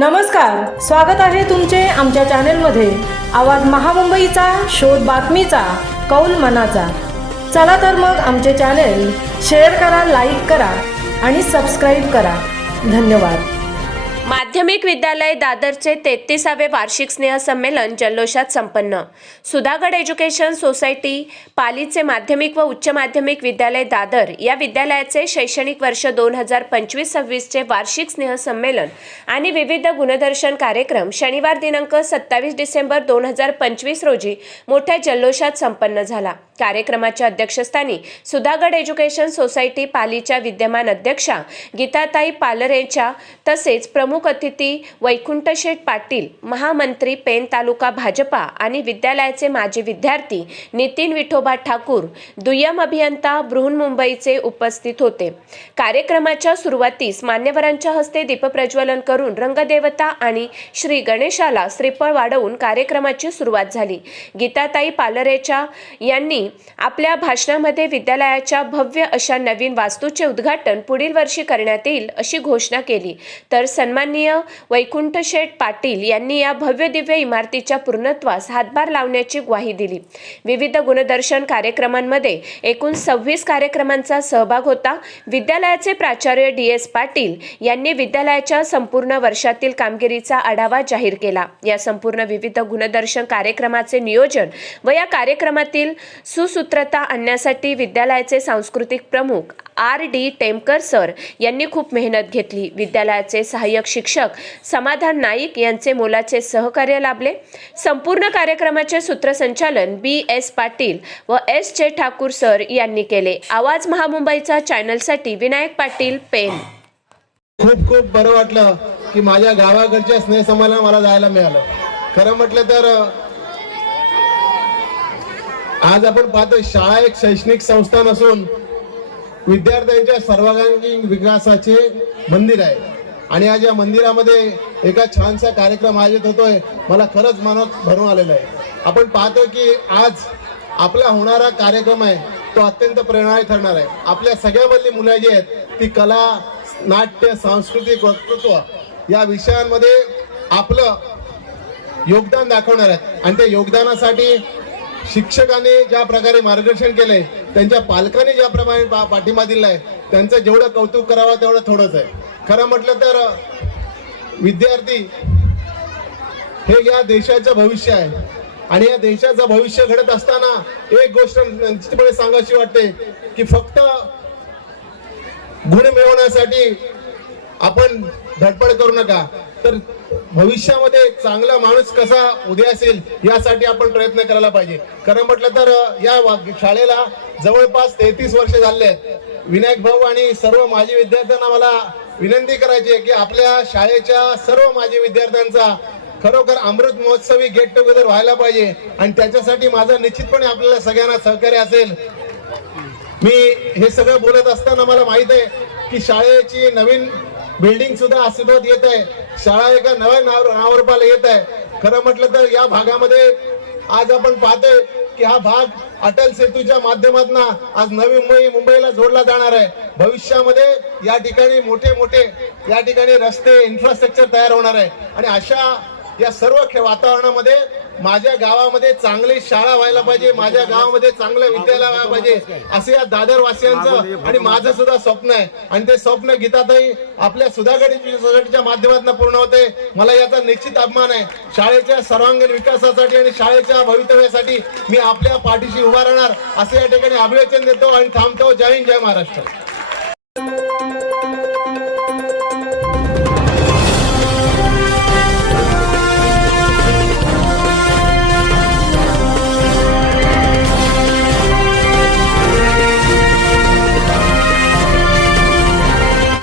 नमस्कार, स्वागत आहे तुमचे आमच्या चॅनेलमध्ये। आवाज महामुंबईचा, शोध बातमीचा, कौल मनाचा। चला तर मग आमचे चॅनेल शेअर करा, लाईक करा आणि सबस्क्राईब करा। धन्यवाद। माध्यमिक विद्यालय दादरचे 33वे वार्षिक स्नेहसंमेलन जल्लोषात संपन्न। सुधागड एज्युकेशन सोसायटी पालीचे माध्यमिक व उच्च माध्यमिक विद्यालय दादर या विद्यालयाचे शैक्षणिक वर्ष 2025-26 चे वार्षिक स्नेहसंमेलन आणि विविध गुणदर्शन कार्यक्रम शनिवार दिनांक 27 डिसेंबर 2025 रोजी मोठ्या जल्लोषात संपन्न झाला। कार्यक्रमाच्या अध्यक्षस्थानी सुधागड एज्युकेशन सोसायटी पालीच्या विद्यमान अध्यक्षा गीताताई पालरेच्या तसेच प्रमुख अतिथी वैकुंठशेठ पाटील, महामंत्री पेन तालुका भाजपा आणि विद्यालयाचे माजी विद्यार्थी नितीन विठोबा ठाकूर, दुय्यम अभियंता बृहन्मुंबईचे उपस्थित होते। कार्यक्रमाच्या सुरुवातीस मान्यवरांच्या हस्ते दीपप्रज्वलन करून रंगदेवता आणि श्री गणेशाला श्रीफळ वाढवून कार्यक्रमाची सुरुवात झाली। गीताताई पालरेच्या यांनी आपल्या भाषणामध्ये विद्यालयाच्या भव्य अशा नवीन वास्तूचे उद्घाटन पुढील वर्षी करण्यात येईल अशी घोषणा केली, तर सन्माननीय वैकुंठशेठ पाटील यांनी या भव्य दिव्य इमारतीच्या पूर्णत्वास हातभार लावण्याची ग्वाही दिली। विविध गुणदर्शन कार्यक्रमांमध्ये एकूण 26 कार्यक्रमांचा सहभाग होता। विद्यालयाचे प्राचार्य DS पाटील यांनी विद्यालयाच्या संपूर्ण वर्षातील कामगिरीचा आढावा जाहीर केला। या संपूर्ण विविध गुणदर्शन कार्यक्रमाचे नियोजन व या कार्यक्रमातील सुसूत्रता आणण्यासाठी विद्यालयाचे सांस्कृतिक प्रमुख RD टेमकर सर यांनी खूप मेहनत घेतली। विद्यालयाचे सहाय्यक शिक्षक समाधान नाईक यांचे मोलाचे सहकार्य लाभले। संपूर्ण कार्यक्रमाचे सूत्रसंचालन BS पाटील व SJ ठाकूर सर यांनी केले। आवाज महामुंबईचा चॅनलसाठी विनायक पाटील, पेन। खूप खूप बरं वाटलं की माझ्या गावाकडच्या स्नेहसंमेलनाला मला जायला मिळालं। खरं म्हटलं तर आज आपण पाहतो शाळा एक शैक्षणिक संस्था नसून विद्यार्थ्यांच्या सर्वांगीण विकासाचे मंदिर आहे आणि आज या मंदिरामध्ये एका छानसा कार्यक्रम आयोजित होतोय। मला खरंच मनात भरून आलेलं आहे। आपण पाहतो की आज आपला होणारा कार्यक्रम आहे तो अत्यंत प्रेरणादायी ठरणार आहे। आपल्या सगळ्यामधली मुलं जी आहेत ती कला, नाट्य, सांस्कृतिक वक्तृत्व या विषयांमध्ये आपलं योगदान दाखवणार आहेत आणि त्या योगदानासाठी शिक्षकांनी ज्या प्रकारे मार्गदर्शन केले, त्यांच्या पालकांनी ज्या प्रमाणे पाठिंबा दिलाय, त्यांचं जेवढं कौतुक करावं तेवढं थोडंच आहे। खरं म्हटलं तर विद्यार्थी हे या देशाचं भविष्य आहे आणि या देशाचं भविष्य घडत असताना एक गोष्ट निश्चितपणे सांगायची वाटते की फक्त गुण मिळवण्यासाठी आपण धडपड करू नका, तर भविष्यामध्ये चांगला माणूस कसा उद्या असेल यासाठी आपण प्रयत्न करायला पाहिजे। खरं म्हटलं तर या शाळेला जवळपास 33 वर्ष झाले आहेत। विनायक भाऊ आणि सर्व माजी विद्यार्थ्यांना मला विनंती करायची आहे की आपल्या शाळेच्या सर्व माजी विद्यार्थ्यांचा खरोखर अमृत महोत्सवी गेट टुगेदर व्हायला पाहिजे आणि त्याच्यासाठी माझं निश्चितपणे आपल्याला सगळ्यांना सहकार्य असेल। मी हे सगळं बोलत असताना मला माहित आहे की शाळेची नवीन बिल्डिंग सुद्धा अस्तित्वात येत आहे, शाळा एका नव्या नावारूपाला येत आहे। खरं म्हटलं तर या भागामध्ये आज आपण पाहतोय की हा भाग अटल सेतूच्या माध्यमातून आज नवी मुंबईला जोडला जाणार आहे। भविष्यामध्ये या ठिकाणी मोठे मोठे या ठिकाणी रस्ते, इन्फ्रास्ट्रक्चर तयार होणार आहे आणि अशा या सर्व वातावरणामध्ये माझ्या गावामध्ये चांगली शाळा व्हायला पाहिजे, माझ्या गावामध्ये चांगलं विद्यालय व्हायला पाहिजे असे या दादरवासियांचं आणि माझं सुद्धा स्वप्न आहे आणि ते स्वप्न गीताताई आपल्या सुधागड सोसायटीच्या माध्यमातून पूर्ण होते। मला याचा निश्चित अभिमान आहे। शाळेच्या सर्वांगीण विकासासाठी आणि शाळेच्या भवितव्यासाठी मी आपल्या पाठीशी उभा राहणार असे या ठिकाणी अभिवचन देतो आणि थांबतो। जय हिंद, जय महाराष्ट्र।